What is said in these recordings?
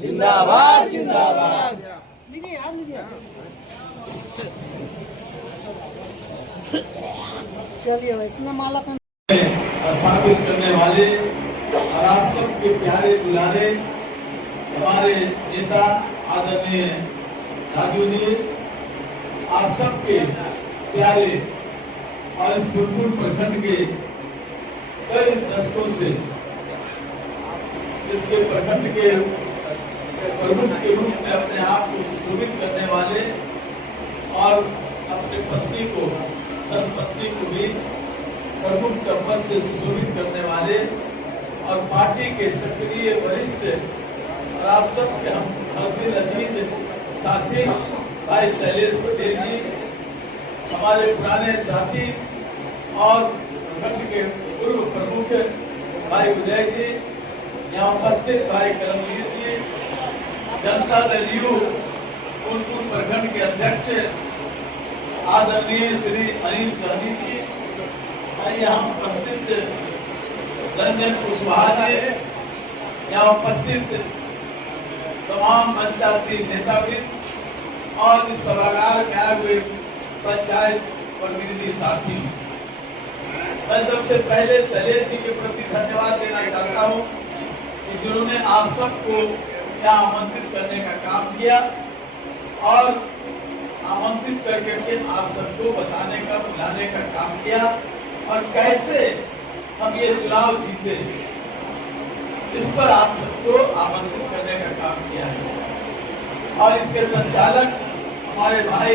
जिंदाबाद जिंदाबाद। चलिए इतना माला स्थापित करने वाले और आप सबके प्यारे दुलारे हमारे नेता आदरणीय राजू जी, आप सबके प्यारे और इस फूलपुर प्रखंड के कई दशकों से इसके प्रखंड के प्रमुख के रूप में अपने आप को सुशोभित करने वाले और अपने पत्नी को धर्मपत्नी को भी प्रमुख का पद से सुशोभित करने वाले और पार्टी के सक्रिय वरिष्ठ और आप सबके हम दिल अजीज साथी भाई शैलेश पटेल जी, हमारे पुराने साथी और प्रखंड के पूर्व प्रमुख भाई उदय जी, यहाँ उपस्थित भाई करमवीर जी, जनता दल यू फूलपुर प्रखंड के अध्यक्ष आदरणीय श्री अनिल सहनी जी, यहाँ उपस्थित रंजन कुशवाहा जी, यहाँ उपस्थित तमाम मंचासी नेतावृंद और इस सभागार में आए हुए पंचायत प्रतिनिधि साथी, मैं सबसे पहले शैलेश जी के प्रति धन्यवाद देना चाहता हूँ कि जिन्होंने आप सबको यहाँ आमंत्रित करने का काम किया और आमंत्रित करके आप सबको बताने का बुलाने का काम किया और कैसे हम ये चुनाव जीते इस पर आप सबको आमंत्रित करने का काम किया है। और इसके संचालक हमारे भाई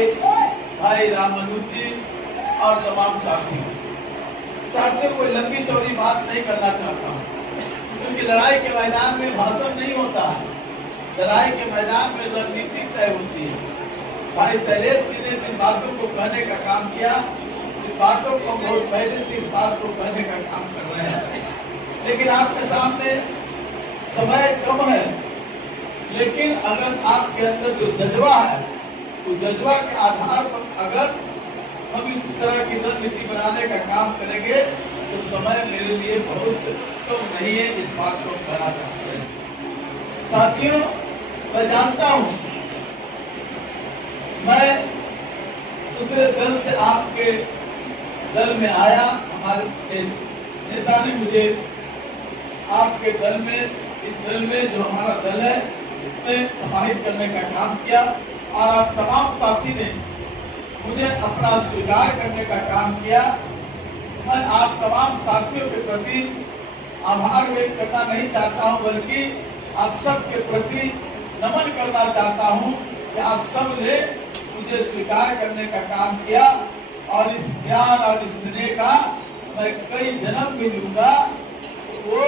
रामानुज जी और तमाम साथियों कोई लंबी चौड़ी बात नहीं करना चाहता हूँ, क्योंकि लड़ाई के मैदान में भाषण नहीं होता है, लड़ाई के मैदान में रणनीति तय होती है। भाई शैलेश जी ने जिन बातों को कहने का काम किया, इन बातों को बहुत पहले से इस बात को कहने का काम कर रहे हैं, लेकिन आपके सामने समय कम है। लेकिन अगर आपके अंदर जो जज्बा है, तो जज्बा के आधार पर अगर हम इस तरह की रणनीति बनाने का काम करेंगे तो समय मेरे लिए बहुत कम नहीं है, इस बात को कहना चाहते हैं। साथियों, मैं जानता हूँ मैं दूसरे दल से आपके दल में आया, हमारे नेता ने मुझे आपके दल में, इस दल में जो हमारा दल है इसमें समाहित करने का काम किया और आप तमाम साथी ने मुझे अपना स्वीकार करने का काम किया। मैं आप तमाम साथियों के प्रति आभार व्यक्त करना नहीं चाहता हूं, बल्कि आप सब के प्रति नमन करना चाहता हूं कि आप सब ने मुझे स्वीकार करने का काम किया और इस प्यार और इस स्नेह का मैं कई जन्म भी लूंगा, वो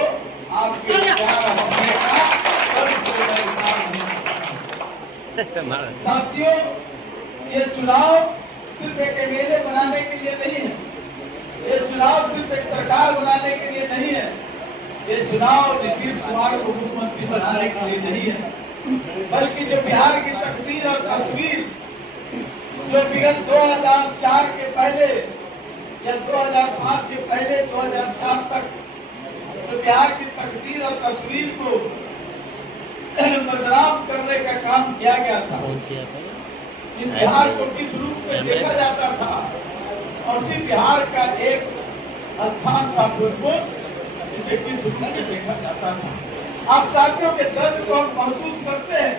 आपके प्यार और स्नेह का साथियों, ये चुनाव सिर्फ एक एमएलए बनाने के लिए नहीं है, ये चुनाव सिर्फ एक सरकार बनाने के लिए नहीं है, ये चुनाव नीतीश कुमार को मुख्यमंत्री बनाने के लिए नहीं है, बल्कि जो बिहार की तकदीर और तस्वीर जो विगत 2004 के पहले या 2005 के पहले 2004 तक जो बिहार की तकदीर और तस्वीर को बदनाम करने का काम किया गया था, इन बिहार को किस रूप में देखा जाता था और फिर बिहार का एक स्थान था फूलपुर, इसे किस रूप में देखा जाता था। आप साथियों के दर्द को हम महसूस करते हैं,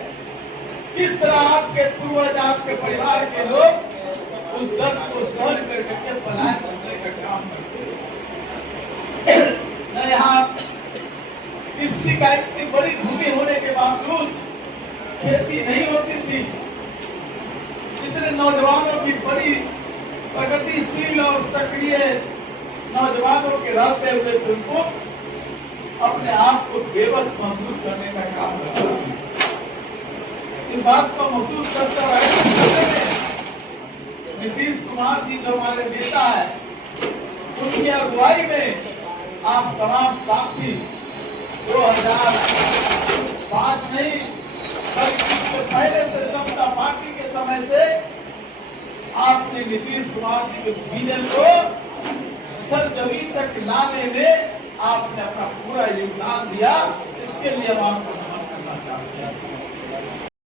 किस तरह आपके पूर्वज, आपके परिवार के लोग उस दर्द को सहन करके पलायन करने का काम करते हैं। यहाँ कृषि का इतनी बड़ी भूमि होने के बावजूद खेती नहीं होती थी, इतने नौजवानों की बड़ी प्रगतिशील और सक्रिय नौजवानों के रहते हुए तुमको अपने आप को बेबस महसूस करने का काम करता है। इस बात को महसूस करता है नीतीश कुमार जी जो हमारे नेता है, उनकी अगुवाई में आप तमाम साथी 2005 नहीं बल्कि इससे पहले से समता पार्टी के समय से नीतीश कुमार जी के विजन को सरजमीन तक लाने में आपने अपना पूरा योगदान दिया। इसके लिए हम आपको